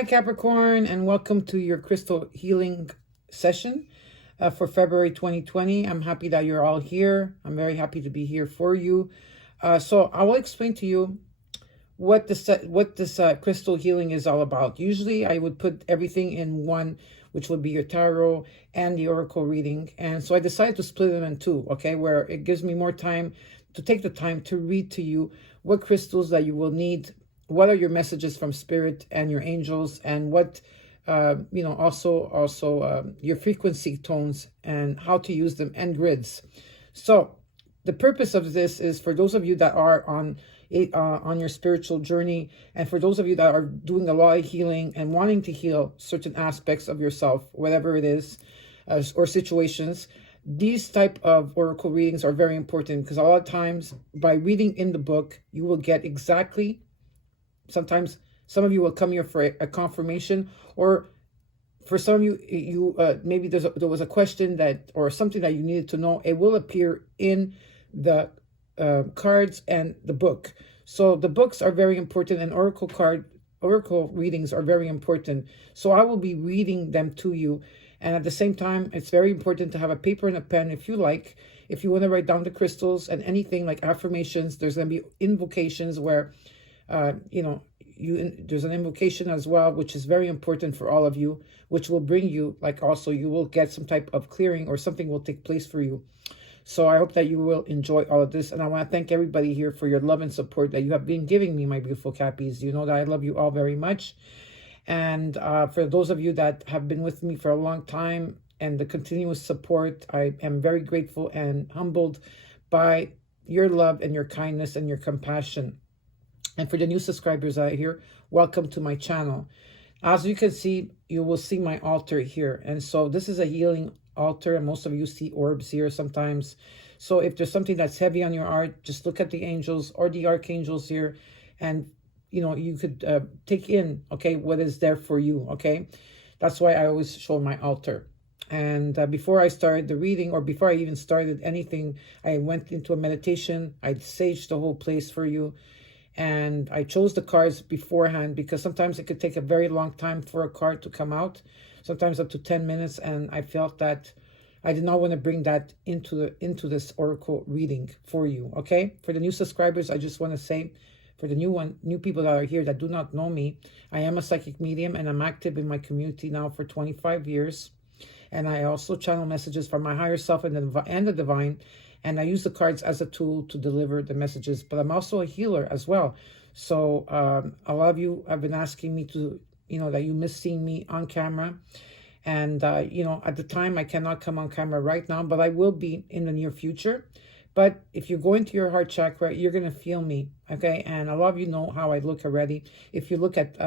Hi, Capricorn, and welcome to your crystal healing session for February 2020. I'm happy that you're all here. I'm very happy to be here for you. So I will explain to you what this crystal healing is all about. Usually I would put everything in one, which would be your tarot and the oracle reading. And so I decided to split them in two, okay, where it gives me more time to take the time to read to you what crystals that you will need, what are your messages from spirit and your angels, and what also your frequency tones and how to use them, and grids. So the purpose of this is for those of you that are on your spiritual journey, and for those of you that are doing a lot of healing and wanting to heal certain aspects of yourself, whatever it is, or situations. These type of oracle readings are very important because a lot of times by reading in the book, you will get exactly. Sometimes some of you will come here for a confirmation, or for some of you, maybe there was a question that, or something that you needed to know. It will appear in the cards and the book. So the books are very important, and oracle readings are very important. So I will be reading them to you. And at the same time, it's very important to have a paper and a pen if you like. If you want to write down the crystals and anything like affirmations, there's going to be invocations where there's an invocation as well, which is very important for all of you, which will bring you, like, also you will get some type of clearing, or something will take place for you. So I hope that you will enjoy all of this. And I want to thank everybody here for your love and support that you have been giving me, my beautiful Cappies. You know that I love you all very much. And for those of you that have been with me for a long time and the continuous support, I am very grateful and humbled by your love and your kindness and your compassion. And for the new subscribers out here, welcome to my channel. As you can see, you will see my altar here. And so this is a healing altar, and most of you see orbs here sometimes. So if there's something that's heavy on your heart, just look at the angels or the archangels here, and you could take in, okay, what is there for you, okay? That's why I always show my altar. And before I started the reading, or before I even started anything, I went into a meditation. I saged the whole place for you. And I chose the cards beforehand because sometimes it could take a very long time for a card to come out, sometimes up to 10 minutes. And I felt that I did not want to bring that into this oracle reading for you, okay? For the new subscribers, I just want to say, for the new people that are here that do not know me, I am a psychic medium, and I'm active in my community now for 25 years. And I also channel messages from my higher self and the divine. And I use the cards as a tool to deliver the messages. But I'm also a healer as well. So a lot of you have been asking me to, that you miss seeing me on camera. And, at the time, I cannot come on camera right now, but I will be in the near future. But if you go into your heart chakra, you're going to feel me, okay? And a lot of you know how I look already. If you look at,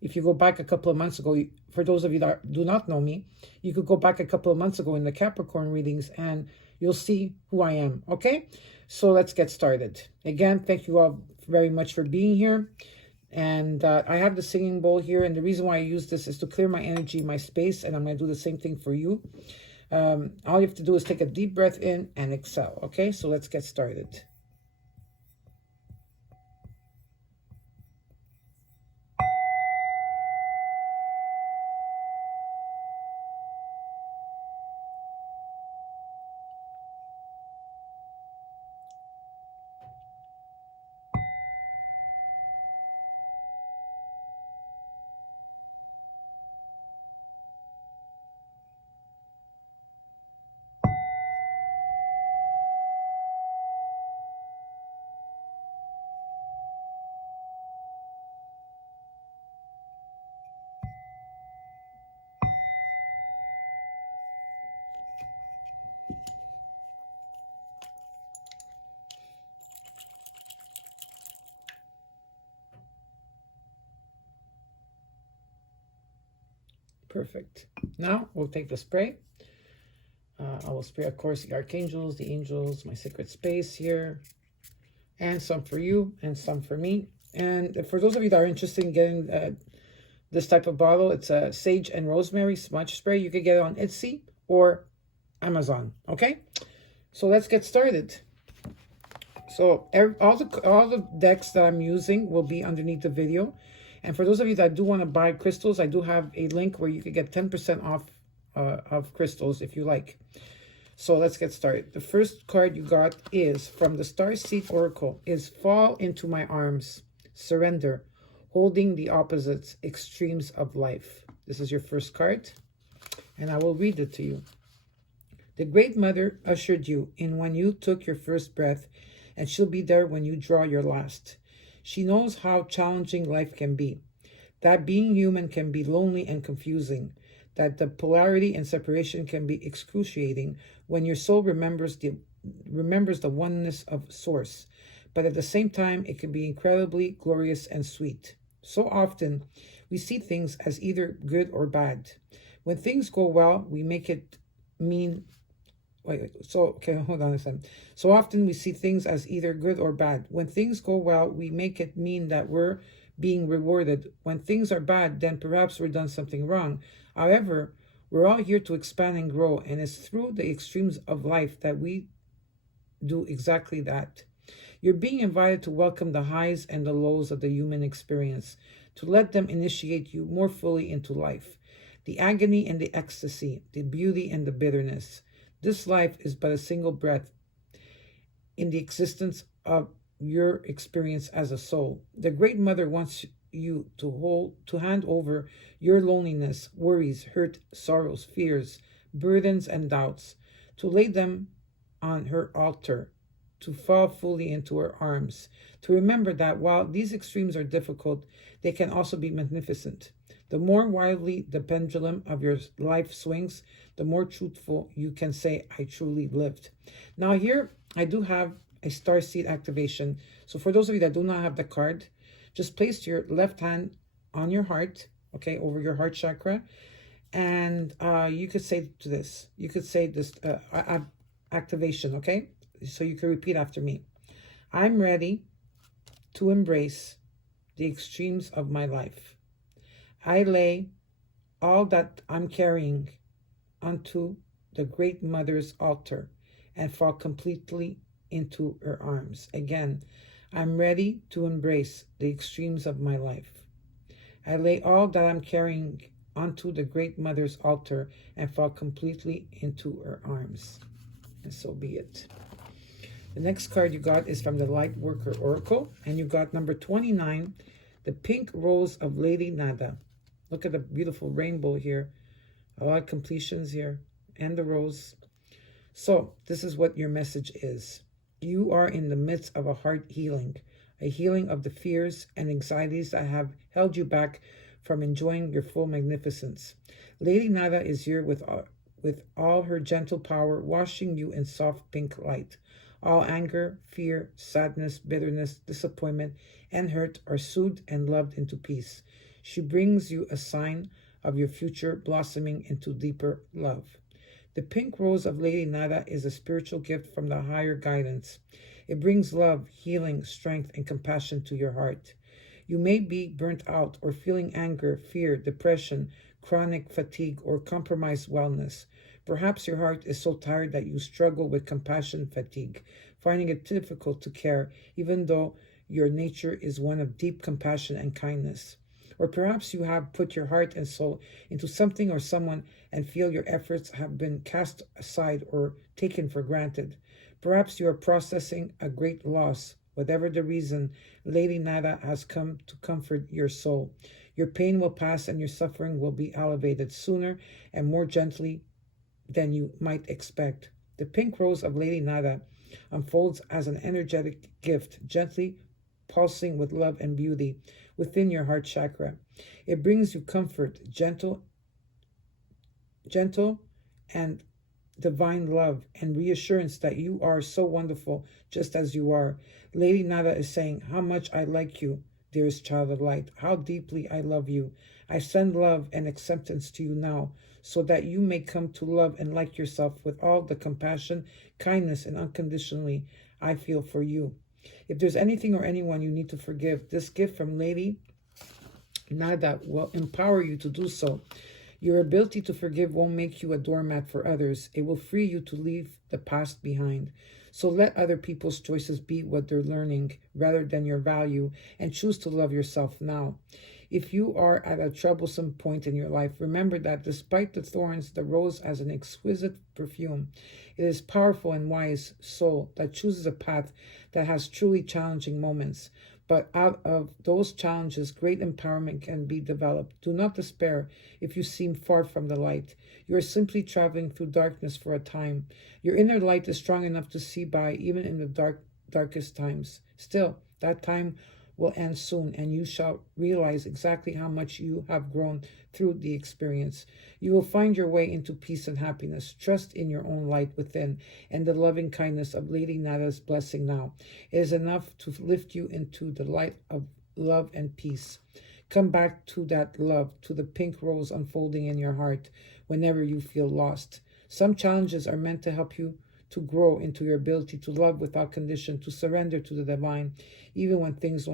if you go back a couple of months ago, for those of you that do not know me, you could go back a couple of months ago in the Capricorn readings, and you'll see who I am, okay? So let's get started. Again, thank you all very much for being here. And I have the singing bowl here, and the reason why I use this is to clear my energy, my space, and I'm going to do the same thing for you. All you have to do is take a deep breath in and exhale, okay? So let's get started. Perfect. Now we'll take the spray. I will spray, of course, the archangels, the angels, my sacred space here, and some for you and some for me. And for those of you that are interested in getting this type of bottle, it's a sage and rosemary smudge spray. You can get it on Etsy or Amazon, okay? So let's get started. So all the decks that I'm using will be underneath the video. And for those of you that do want to buy crystals, I do have a link where you could get 10% off of crystals if you like. So let's get started. The first card you got is from the Starseed Oracle is Fall into My Arms, Surrender, Holding the Opposites, Extremes of Life. This is your first card, and I will read it to you. The Great Mother ushered you in when you took your first breath, and she'll be there when you draw your last. She knows how challenging life can be, that being human can be lonely and confusing, that the polarity and separation can be excruciating when your soul remembers the oneness of Source, but at the same time, it can be incredibly glorious and sweet. So often, we see things as either good or bad. When things go well, we make it mean hold on a second. So often we see things as either good or bad. When things go well, we make it mean that we're being rewarded. When things are bad, then perhaps we've done something wrong. However, we're all here to expand and grow, and it's through the extremes of life that we do exactly that. You're being invited to welcome the highs and the lows of the human experience, to let them initiate you more fully into life. The agony and the ecstasy, the beauty and the bitterness. This life is but a single breath in the existence of your experience as a soul. The Great Mother wants you to hand over your loneliness, worries, hurt, sorrows, fears, burdens, and doubts, to lay them on her altar, to fall fully into her arms, to remember that while these extremes are difficult, they can also be magnificent. The more wildly the pendulum of your life swings, the more truthful you can say, I truly lived. Now here, I do have a Starseed activation. So for those of you that do not have the card, just place your left hand on your heart, okay, over your heart chakra. And you could say to this, you could say this activation, okay? So you can repeat after me. I'm ready to embrace the extremes of my life. I lay all that I'm carrying onto the Great Mother's altar and fall completely into her arms. Again, I'm ready to embrace the extremes of my life. I lay all that I'm carrying onto the Great Mother's altar and fall completely into her arms. And so be it. The next card you got is from the Lightworker Oracle, and you got number 29, the Pink Rose of Lady Nada. Look at the beautiful rainbow here. A lot of completions here. And the rose. So, this is what your message is. You are in the midst of a heart healing. A healing of the fears and anxieties that have held you back from enjoying your full magnificence. Lady Nada is here with all her gentle power, washing you in soft pink light. All anger, fear, sadness, bitterness, disappointment, and hurt are soothed and loved into peace. She brings you a sign of your future blossoming into deeper love. The pink rose of Lady Nada is a spiritual gift from the higher guidance. It brings love, healing, strength, and compassion to your heart. You may be burnt out or feeling anger, fear, depression, chronic fatigue, or compromised wellness. Perhaps your heart is so tired that you struggle with compassion fatigue, finding it difficult to care, even though your nature is one of deep compassion and kindness. Or perhaps you have put your heart and soul into something or someone and feel your efforts have been cast aside or taken for granted. Perhaps you are processing a great loss. Whatever the reason, Lady Nada has come to comfort your soul. Your pain will pass and your suffering will be elevated sooner and more gently than you might expect. The pink rose of Lady Nada unfolds as an energetic gift, gently pulsing with love and beauty within your heart chakra. It brings you comfort, gentle and divine love and reassurance that you are so wonderful just as you are. Lady Nada is saying, how much I like you, dearest child of light, how deeply I love you. I send love and acceptance to you now, so that you may come to love and like yourself with all the compassion, kindness, and unconditionally I feel for you. If there's anything or anyone you need to forgive, this gift from Lady Nada will empower you to do so. Your ability to forgive won't make you a doormat for others. It will free you to leave the past behind. So let other people's choices be what they're learning rather than your value, and choose to love yourself now. If you are at a troublesome point in your life, remember that despite the thorns, the rose has an exquisite perfume. It is powerful and wise soul that chooses a path that has truly challenging moments. But out of those challenges, great empowerment can be developed. Do not despair if you seem far from the light. You are simply traveling through darkness for a time. Your inner light is strong enough to see by even in the darkest times. Still, that time will end soon, and you shall realize exactly how much you have grown through the experience. You will find your way into peace and happiness. Trust in your own light within and the loving kindness of Lady Nada's blessing now. It is enough to lift you into the light of love and peace. Come back to that love, to the pink rose unfolding in your heart whenever you feel lost. Some challenges are meant to help you to grow into your ability to love without condition, to surrender to the divine, even when things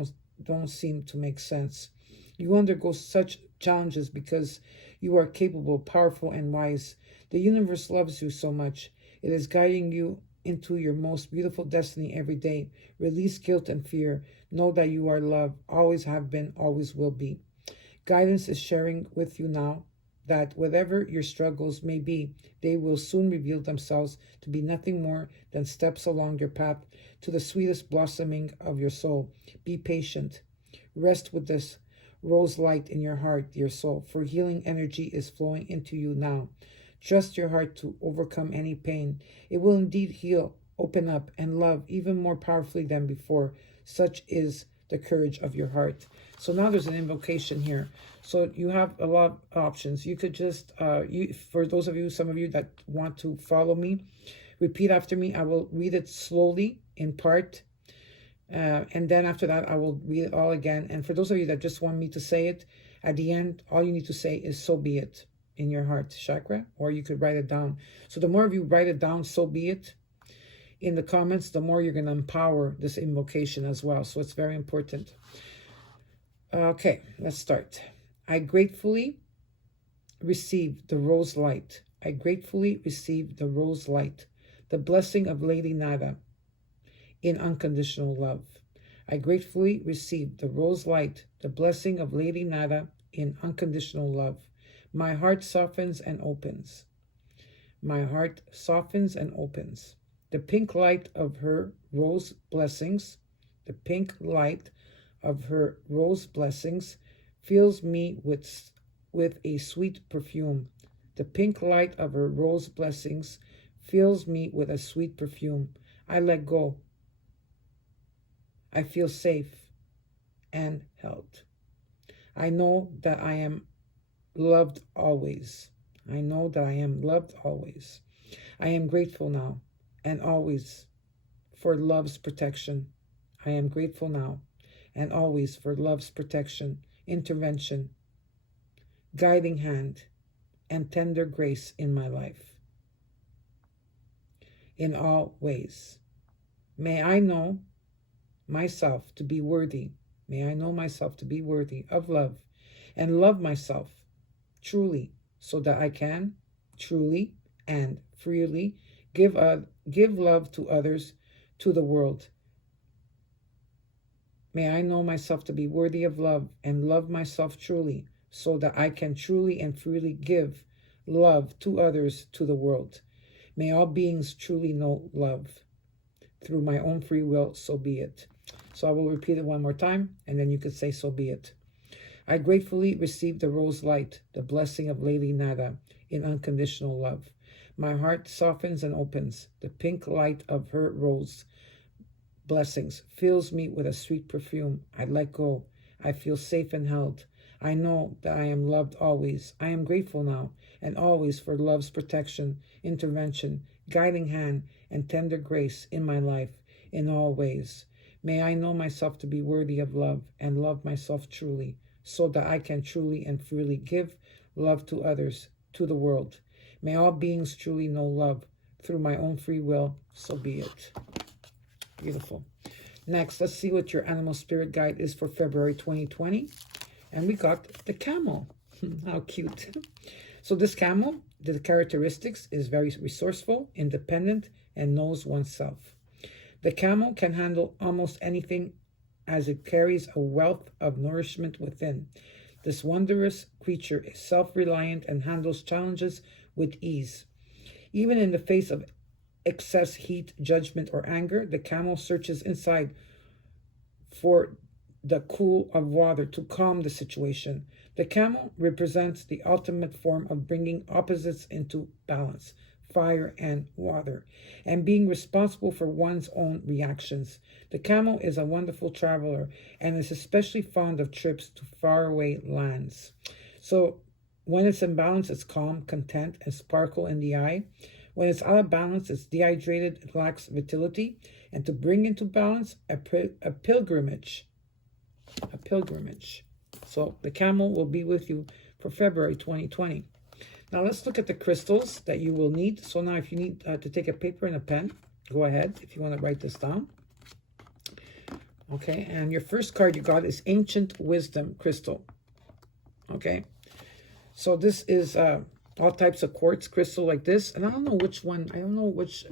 don't seem to make sense. You undergo such challenges because you are capable, powerful, and wise. The universe loves you so much. It is guiding you into your most beautiful destiny every day. Release guilt and fear. Know that you are loved, always have been, always will be. Guidance is sharing with you now that whatever your struggles may be, they will soon reveal themselves to be nothing more than steps along your path to the sweetest blossoming of your soul. Be patient. Rest with this rose light in your heart, dear soul, for healing energy is flowing into you now. Trust your heart to overcome any pain. It will indeed heal, open up, and love even more powerfully than before. Such is the courage of your heart. So now there's an invocation here. So you have a lot of options. You could just, for those of you, some of you that want to follow me, repeat after me. I will read it slowly in part. And then after that, I will read it all again. And for those of you that just want me to say it, at the end, all you need to say is so be it in your heart chakra, or you could write it down. So the more of you write it down, so be it, in the comments, the more you're going to empower this invocation as well. So it's very important. Okay, let's start. I gratefully receive the rose light. I gratefully receive the rose light, the blessing of Lady Nada in unconditional love. I gratefully receive the rose light, the blessing of Lady Nada in unconditional love. My heart softens and opens. My heart softens and opens. The pink light of her rose blessings, the pink light of her rose blessings fills me with a sweet perfume. The pink light of her rose blessings fills me with a sweet perfume. I let go. I feel safe and held. I know that I am loved always. I know that I am loved always. I am grateful now and always for love's protection. I am grateful now and always for love's protection, intervention, guiding hand, and tender grace in my life. In all ways. May I know myself to be worthy. May I know myself to be worthy of love and love myself truly so that I can truly and freely give love to others, to the world. May I know myself to be worthy of love and love myself truly so that I can truly and freely give love to others, to the world. May all beings truly know love through my own free will, so be it. So I will repeat it one more time, and then you could say, so be it. I gratefully receive the rose light, the blessing of Lady Nada in unconditional love. My heart softens and opens. The pink light of her rose blessings fills me with a sweet perfume. I let go. I feel safe and held. I know that I am loved always. I am grateful now and always for love's protection, intervention, guiding hand, and tender grace in my life in all ways. May I know myself to be worthy of love and love myself truly, so that I can truly and freely give love to others, to the world. May all beings truly know love through my own free will, so be it. Beautiful. Next, let's see what your animal spirit guide is for February 2020. And we got the camel. How cute. So this camel, the characteristics is very resourceful, independent, and knows oneself. The camel can handle almost anything as it carries a wealth of nourishment within. This wondrous creature is self-reliant and handles challenges with ease. Even in the face of excess heat, judgment, or anger, the camel searches inside for the cool of water to calm the situation. The camel represents the ultimate form of bringing opposites into balance, fire and water, and being responsible for one's own reactions. The camel is a wonderful traveler and is especially fond of trips to faraway lands. So when it's in balance, it's calm, content, and sparkle in the eye. When it's out of balance, it's dehydrated, it lacks vitality. And to bring into balance, a pilgrimage. A pilgrimage. So the camel will be with you for February 2020. Now let's look at the crystals that you will need. So now if you need to take a paper and a pen, go ahead if you want to write this down. Okay, and your first card you got is Ancient Wisdom Crystal. Okay, so this is all types of quartz crystal like this. And I don't know which one, I don't know which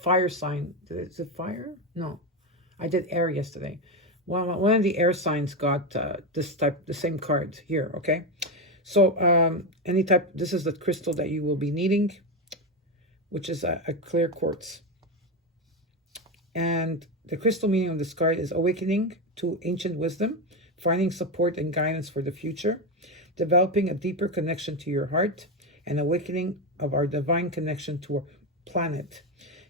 fire sign. Is it fire? No, I did air yesterday. One of the air signs got the same card here, okay? So any type, this is the crystal that you will be needing, which is a clear quartz. And the crystal meaning of this card is awakening to ancient wisdom, finding support and guidance for the future, developing a deeper connection to your heart, and awakening of our divine connection to our planet.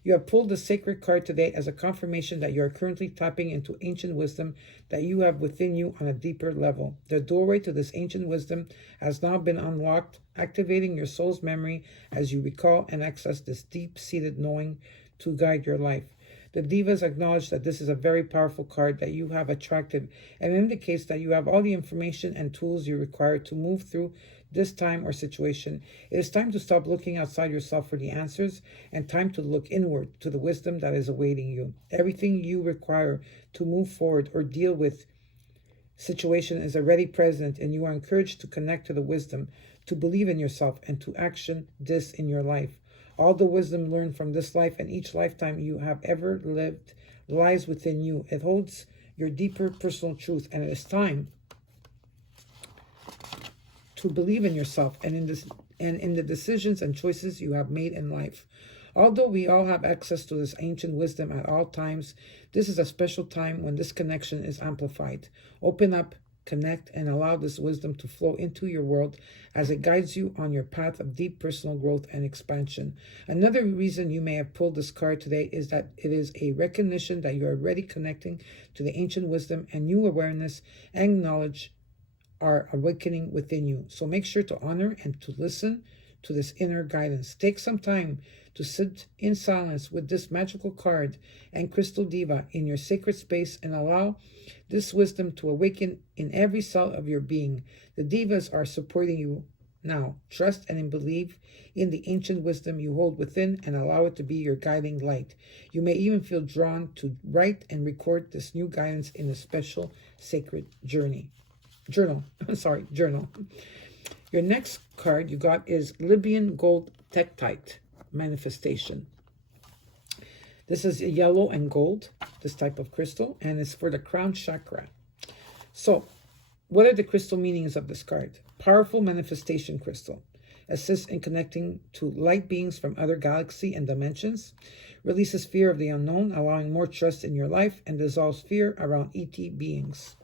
You have pulled the sacred card today as a confirmation that you are currently tapping into ancient wisdom that you have within you on a deeper level. The doorway to this ancient wisdom has now been unlocked, activating your soul's memory as you recall and access this deep-seated knowing to guide your life. The Divas acknowledge that this is a very powerful card that you have attracted and indicates that you have all the information and tools you require to move through this time or situation. It is time to stop looking outside yourself for the answers and time to look inward to the wisdom that is awaiting you. Everything you require to move forward or deal with situation is already present, and you are encouraged to connect to the wisdom, to believe in yourself, and to action this in your life. All the wisdom learned from this life and each lifetime you have ever lived lies within you. It holds your deeper personal truth, and it is time to believe in yourself and in the decisions and choices you have made in life. Although we all have access to this ancient wisdom at all times, this is a special time when this connection is amplified. Open up, connect, and allow this wisdom to flow into your world as it guides you on your path of deep personal growth and expansion. Another reason you may have pulled this card today is that it is a recognition that you are already connecting to the ancient wisdom, and new awareness and knowledge are awakening within you. So make sure to honor and to listen to this inner guidance. Take some time to sit in silence with this magical card and crystal diva in your sacred space and allow this wisdom to awaken in every cell of your being. The divas are supporting you now. Trust and believe in the ancient wisdom you hold within and allow it to be your guiding light. You may even feel drawn to write and record this new guidance in a special sacred journal. Your next card you got is Libyan Gold Tektite Manifestation. This is yellow and gold, this type of crystal, and it's for the crown chakra. So, what are the crystal meanings of this card? Powerful manifestation crystal. Assists in connecting to light beings from other galaxy and dimensions. Releases fear of the unknown, allowing more trust in your life, and dissolves fear around ET beings.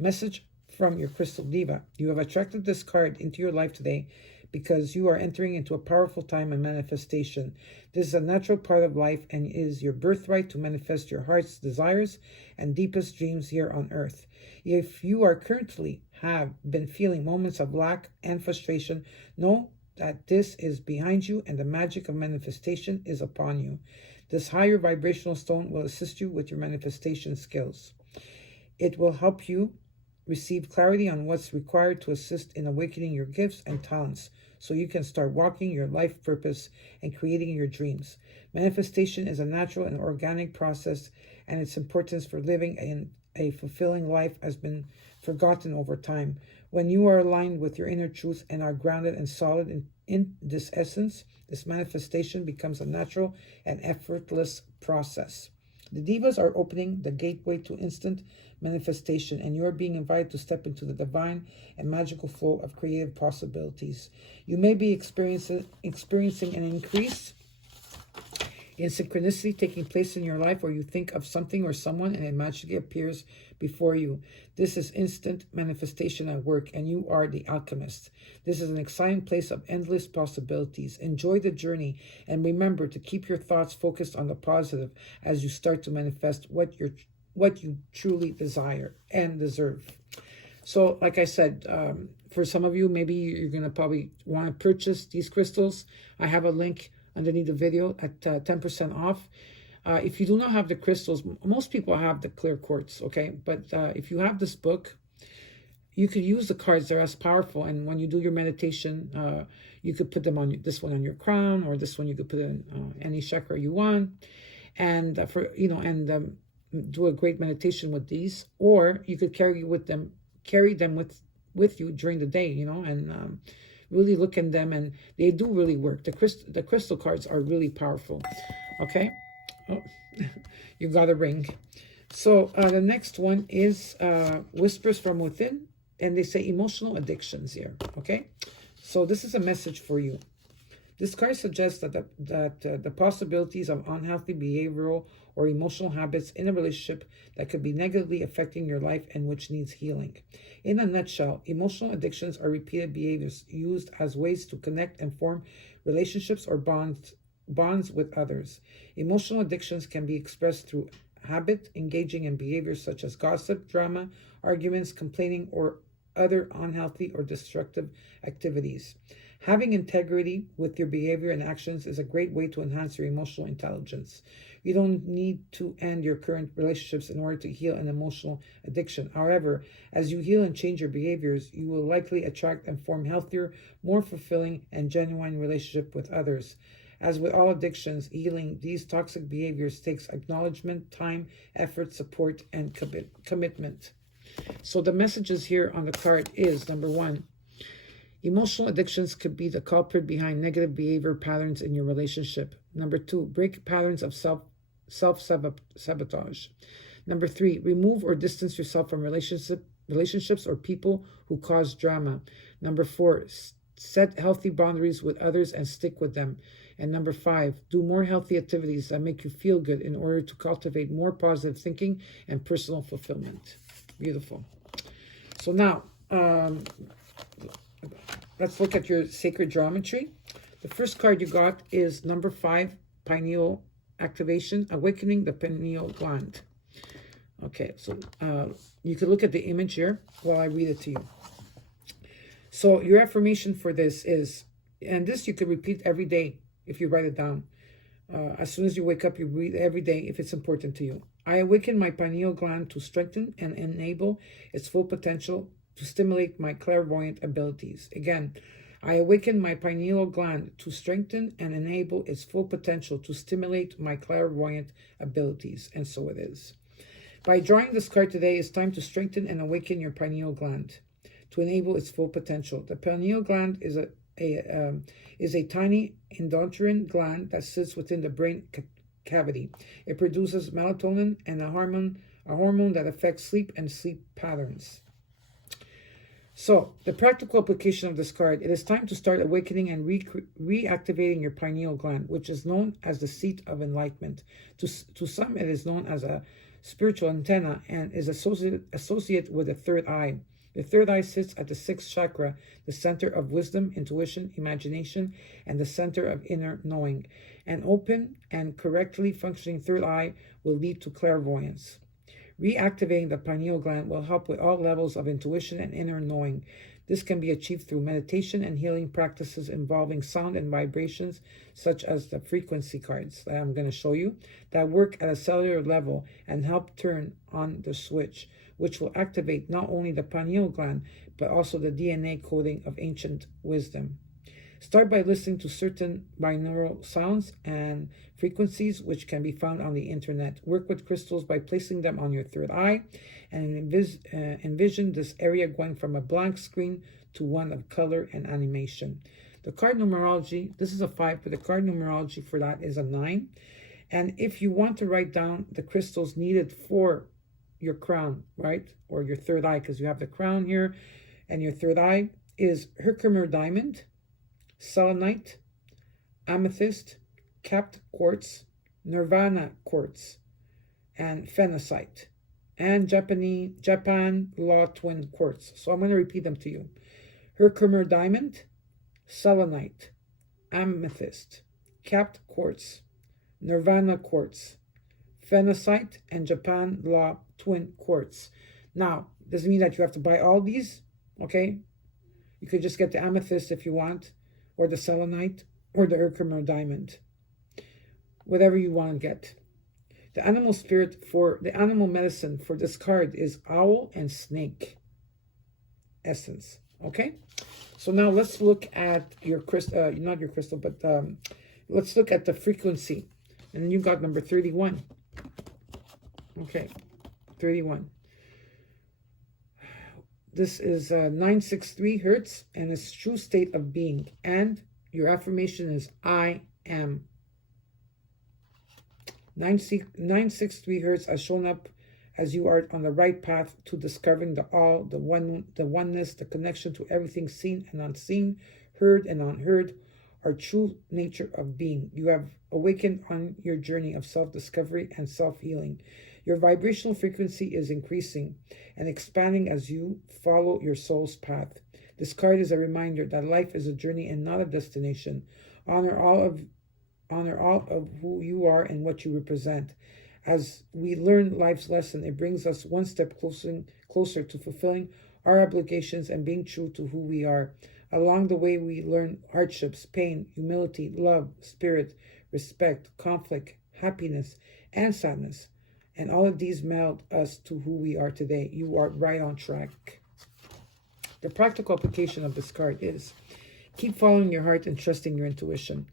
Message from your crystal diva. You have attracted this card into your life today because you are entering into a powerful time of manifestation. This is a natural part of life and is your birthright to manifest your heart's desires and deepest dreams here on earth. If you are currently have been feeling moments of lack and frustration, know that this is behind you and the magic of manifestation is upon you. This higher vibrational stone will assist you with your manifestation skills. It will help you receive clarity on what's required to assist in awakening your gifts and talents so you can start walking your life purpose and creating your dreams. Manifestation is a natural and organic process, and its importance for living in a fulfilling life has been forgotten over time. When you are aligned with your inner truth and are grounded and solid in this essence, this manifestation becomes a natural and effortless process. The divas are opening the gateway to instant manifestation, and you're being invited to step into the divine and magical flow of creative possibilities. You may be experiencing an increase in synchronicity taking place in your life, where you think of something or someone and it magically appears before you. This is instant manifestation at work, and you are the alchemist. This is an exciting place of endless possibilities. Enjoy the journey, and remember to keep your thoughts focused on the positive as you start to manifest what you truly desire and deserve. So, like I said, for some of you, maybe you're going to probably want to purchase these crystals. I have a link underneath the video at 10% off. If you do not have the crystals, most people have the clear quartz, okay? But if you have this book, you could use the cards. They're as powerful. And when you do your meditation, you could put them on this one on your crown, or this one you could put in any chakra you want. And do a great meditation with these. Or you could carry them with you during the day, and really look in them, and they do really work. The crystal cards are really powerful. Okay. Oh, you got a ring. So the next one is Whispers from Within, and they say emotional addictions here. Okay. So this is a message for you. This card suggests that the possibilities of unhealthy behavioral or emotional habits in a relationship that could be negatively affecting your life and which needs healing. In a nutshell, emotional addictions are repeated behaviors used as ways to connect and form relationships or bonds with others. Emotional addictions can be expressed through habit, engaging in behaviors such as gossip, drama, arguments, complaining, or other unhealthy or destructive activities. Having integrity with your behavior and actions is a great way to enhance your emotional intelligence. You don't need to end your current relationships in order to heal an emotional addiction. However, as you heal and change your behaviors, you will likely attract and form healthier, more fulfilling, and genuine relationships with others. As with all addictions, healing these toxic behaviors takes acknowledgement, time, effort, support, and commitment. So the messages here on the card is, number one, emotional addictions could be the culprit behind negative behavior patterns in your relationship. Number two, break patterns of self-sabotage. Number three, remove or distance yourself from relationships or people who cause drama. Number four, set healthy boundaries with others and stick with them. And number five, do more healthy activities that make you feel good in order to cultivate more positive thinking and personal fulfillment. Beautiful. So now, let's look at your sacred geometry. The first card you got is number 5, Pineal activation, awakening the pineal gland. Okay, so you can look at the image here while I read it to you. So your affirmation for this is, and this you could repeat every day if you write it down. As soon as you wake up, you read every day if it's important to you. I awaken my pineal gland to strengthen and enable its full potential to stimulate my clairvoyant abilities. Again, I awaken my pineal gland to strengthen and enable its full potential to stimulate my clairvoyant abilities. And so it is. By drawing this card today, it's time to strengthen and awaken your pineal gland to enable its full potential. The pineal gland is a tiny endocrine gland that sits within the brain cavity. It produces melatonin and a hormone that affects sleep and sleep patterns. So, the practical application of this card, it is time to start awakening and reactivating your pineal gland, which is known as the seat of enlightenment. To some, it is known as a spiritual antenna and is associated with the third eye. The third eye sits at the 6th chakra, the center of wisdom, intuition, imagination, and the center of inner knowing. An open and correctly functioning third eye will lead to clairvoyance. Reactivating the pineal gland will help with all levels of intuition and inner knowing. This can be achieved through meditation and healing practices involving sound and vibrations, such as the frequency cards that I'm going to show you, that work at a cellular level and help turn on the switch, which will activate not only the pineal gland, but also the DNA coding of ancient wisdom. Start by listening to certain binaural sounds and frequencies which can be found on the internet. Work with crystals by placing them on your third eye and envision this area going from a blank screen to one of color and animation. The card numerology, this is a 5, but the card numerology for that is a 9. And if you want to write down the crystals needed for your crown, right? Or your third eye, because you have the crown here, and your third eye is Herkimer diamond, selenite, amethyst, capped quartz, nirvana quartz, and phenacite, and Japan law twin quartz. So I'm going to repeat them to you. Herkimer diamond, selenite, amethyst, capped quartz, nirvana quartz, phenacite, and Japan law twin quartz. Now, doesn't mean that you have to buy all these, okay? You could just get the amethyst if you want, or the selenite, or the Herkimer diamond. Whatever you want to get. The animal spirit for the animal medicine for this card is owl and snake essence. Okay, so now let's look at your crystal, not your crystal, but let's look at the frequency. And you got number 31. Okay, 31. This is 963 hertz, and it's true state of being. And your affirmation is I am. 963 hertz has shown up as you are on the right path to discovering the all, the oneness, the connection to everything seen and unseen, heard and unheard, our true nature of being. You have awakened on your journey of self-discovery and self-healing. Your vibrational frequency is increasing and expanding as you follow your soul's path. This card is a reminder that life is a journey and not a destination. Honor all of who you are and what you represent. As we learn life's lesson, it brings us one step closer to fulfilling our obligations and being true to who we are. Along the way, we learn hardships, pain, humility, love, spirit, respect, conflict, happiness, and sadness. And all of these meld us to who we are today. You are right on track. The practical application of this card is keep following your heart and trusting your intuition.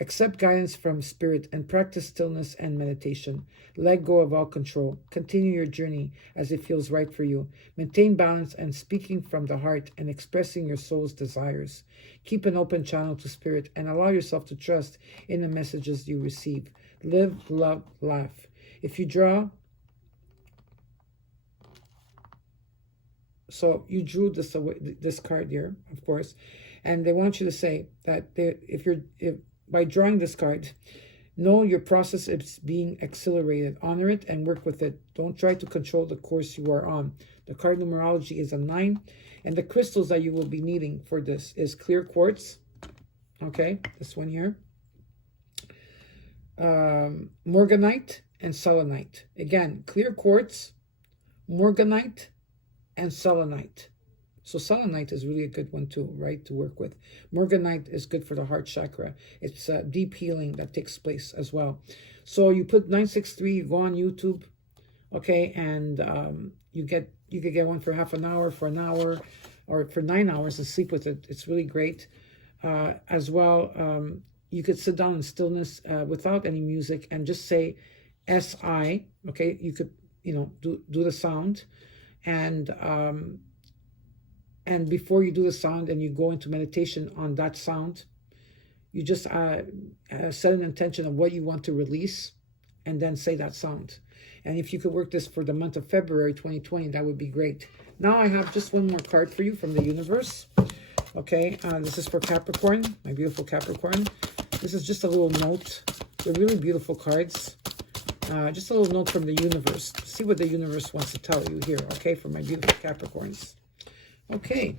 Accept guidance from spirit and practice stillness and meditation. Let go of all control. Continue your journey as it feels right for you. Maintain balance and speaking from the heart and expressing your soul's desires. Keep an open channel to spirit and allow yourself to trust in the messages you receive. Live, love, laugh. If you draw, so you drew this card here, of course, and they want you to say that if by drawing this card, know your process is being accelerated. Honor it and work with it. Don't try to control the course you are on. The card numerology is a 9. And the crystals that you will be needing for this is clear quartz. Okay, this one here. Morganite and selenite. Again, clear quartz, morganite, and selenite. So selenite is really a good one too, right, to work with. Morganite is good for the heart chakra. It's deep healing that takes place as well. So you put 963, you go on YouTube, okay, and you could get one for half an hour, for an hour, or for 9 hours and sleep with it. It's really great. As well, you could sit down in stillness without any music and just say SI, okay? You could, do the sound, and before you do the sound and you go into meditation on that sound, you just set an intention of what you want to release and then say that sound. And if you could work this for the month of February 2020, that would be great. Now I have just one more card for you from the universe. Okay, this is for Capricorn, my beautiful Capricorn. This is just a little note. They're really beautiful cards. Just a little note from the universe. See what the universe wants to tell you here, okay, for my beautiful Capricorns. Okay,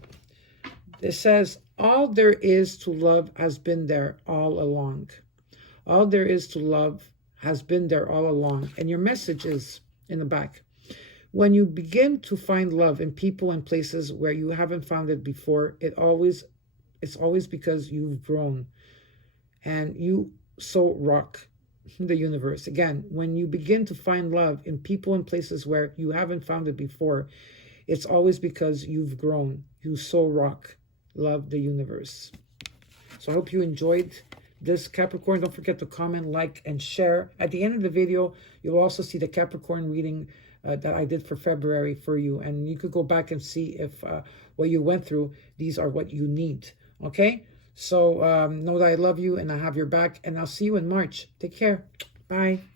it says, all there is to love has been there all along. All there is to love has been there all along. And your message is in the back. When you begin to find love in people and places where you haven't found it before, it's always because you've grown. And you so rock the universe. Again, when you begin to find love in people and places where you haven't found it before, it's always because you've grown. You so rock. Love the universe. So I hope you enjoyed this, Capricorn. Don't forget to comment, like, and share. At the end of the video, you'll also see the Capricorn reading that I did for February for you. And you could go back and see if what you went through, these are what you need. Okay? So know that I love you and I have your back. And I'll see you in March. Take care. Bye. Bye.